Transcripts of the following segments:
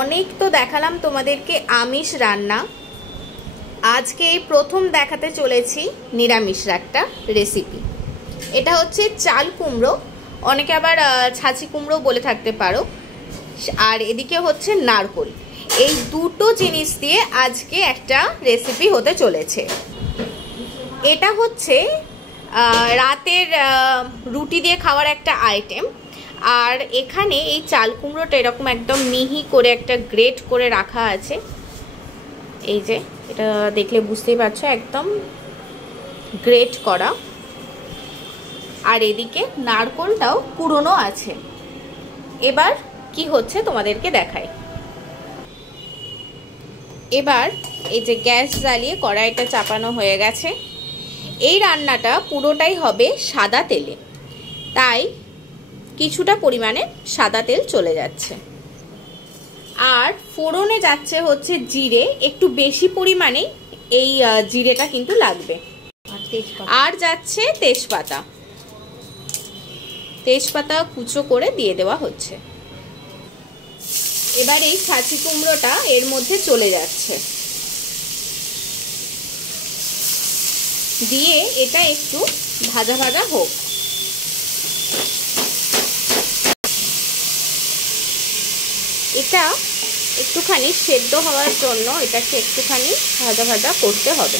অনেক তো দেখালাম তোমাদেরকে আমিষ রান্না, আজকে এই প্রথম দেখাতে চলেছি নিরামিষ একটা রেসিপি। এটা হচ্ছে চাল কুমড়ো, অনেকে আবার ছাঁচি কুমড়ো বলে থাকতে পারো, আর এদিকে হচ্ছে নারকোল। এই দুটো জিনিস দিয়ে আজকে একটা রেসিপি হতে চলেছে। এটা হচ্ছে রাতের রুটি দিয়ে খাওয়ার একটা আইটেম। আর এখানে এই চাল কুমড়োটা এরকম একদম মিহি করে একটা গ্রেট করে রাখা আছে। এই যে এটা দেখলে বুঝতেই পারছো, একদম গ্রেট করা। আর এদিকে নারকোলটাও কুড়োনো আছে। এবার কি হচ্ছে তোমাদেরকে দেখাই। এবার এই যে গ্যাস জ্বালিয়ে কড়াইটা চাপানো হয়ে গেছে। এই রান্নাটা পুরোটাই হবে সাদা তেলে, তাই কিছুটা পরিমাণে সাদা তেল চলে যাচ্ছে। আর ফোড়নে যাচ্ছে হচ্ছে জিরে, একটু বেশি পরিমাণে এই জিরেটা কিন্তু লাগবে। আর যাচ্ছে তেজপাতা, তেজপাতা কুচো করে দিয়ে দেওয়া হচ্ছে। এবার এই ছাঁচি কুমড়োটা এর মধ্যে চলে যাচ্ছে, দিয়ে এটা একটু ভাজা ভাজা হোক। এটা একটুখানি সেদ্ধ হওয়ার জন্য এটাকে একটুখানি ভাজা ভাজা করতে হবে।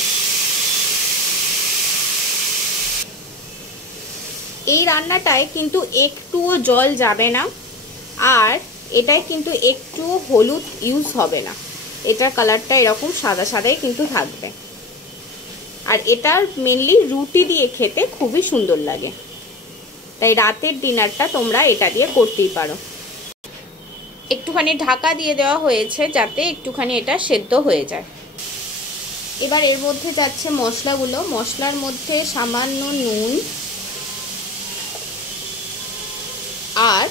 এই রান্নাটায় কিন্তু একটুও জল যাবে না, আর এটায় কিন্তু একটু হলুদ ইউজ হবে না। এটার কালারটা এরকম সাদা সাদাই কিন্তু থাকবে। আর এটার মেনলি রুটি দিয়ে খেতে খুবই সুন্দর লাগে, তাই রাতের ডিনারটা তোমরা এটা দিয়ে করতেই পারো। একটুখানি ঢাকা দিয়ে দেওয়া হয়েছে যাতে একটুখানি এটা সেদ্ধ হয়ে যায়। এবার এর মধ্যে যাচ্ছে মশলাগুলো। মশলার মধ্যে সামান্য নুন আর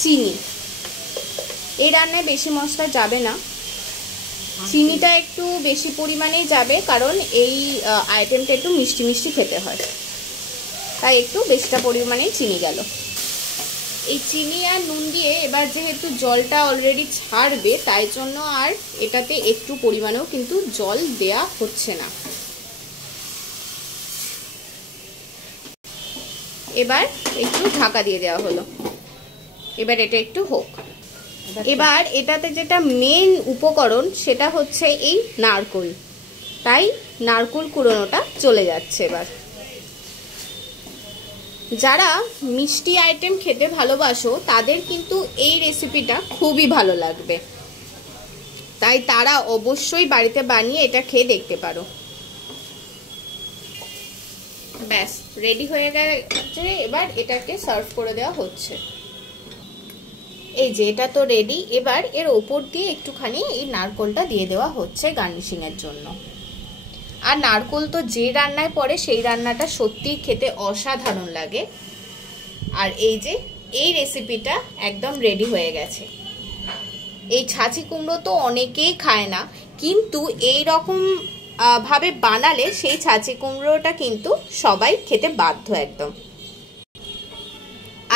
চিনি। এই রান্নায় বেশি মশলা যাবে না, চিনিটা একটু বেশি পরিমাণেই যাবে, কারণ এই আইটেমটা একটু মিষ্টি মিষ্টি খেতে হয়, তাই একটু বেশিটা পরিমাণেই চিনি গেল। এই চিনি আর নুন দিয়ে এবার যেহেতু জলটা অলরেডি ছাড়বে, তাই জন্য আর এটাতে একটু পরিমাণেও কিন্তু জল দেয়া হচ্ছে না। এবার একটু ঢাকা দিয়ে দেওয়া হলো। এবার এটা একটু হোক। এবার এটাতে যেটা মেন উপকরণ সেটা হচ্ছে এই নারকোল, তাই নারকোল কুড়োনোটা চলে যাচ্ছে। এবার যারা মিষ্টি আইটেম খেতে ভালোবাসো তাদের কিন্তু এই রেসিপিটা খুবই ভালো লাগবে, তাই তারা অবশ্যই বাড়িতে বানিয়ে এটা খেয়ে দেখতে পারো। ব্যাস রেডি হয়ে গেছে। এবার এটাকে সার্ভ করে দেওয়া হচ্ছে। এই যে এটা তো রেডি। এবার এর ওপর দিয়ে একটুখানি এই নারকোলটা দিয়ে দেওয়া হচ্ছে গার্নিশিং এর জন্য। আর নারকোল তো যে রান্নায় পড়ে সেই রান্নাটা সত্যিই খেতে অসাধারণ লাগে। আর এই যে এই রেসিপিটা একদম রেডি হয়ে গেছে। এই ছাঁচি কুমড়ো তো অনেকেই খায় না, কিন্তু এই রকম ভাবে বানালে সেই ছাঁচি কুমড়োটা কিন্তু সবাই খেতে বাধ্য একদম।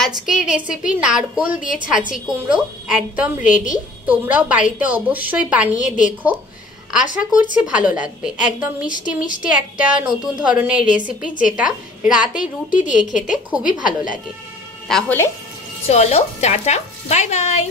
আজকের রেসিপি নারকোল দিয়ে ছাঁচি কুমড়ো একদম রেডি। তোমরাও বাড়িতে অবশ্যই বানিয়ে দেখো, আশা করছি ভালো লাগবে। একদম মিষ্টি মিষ্টি একটা নতুন ধরনের রেসিপি, যেটা রাতে রুটি দিয়ে খেতে খুবই ভালো লাগে। তাহলে চলো, টাটা, বাই বাই।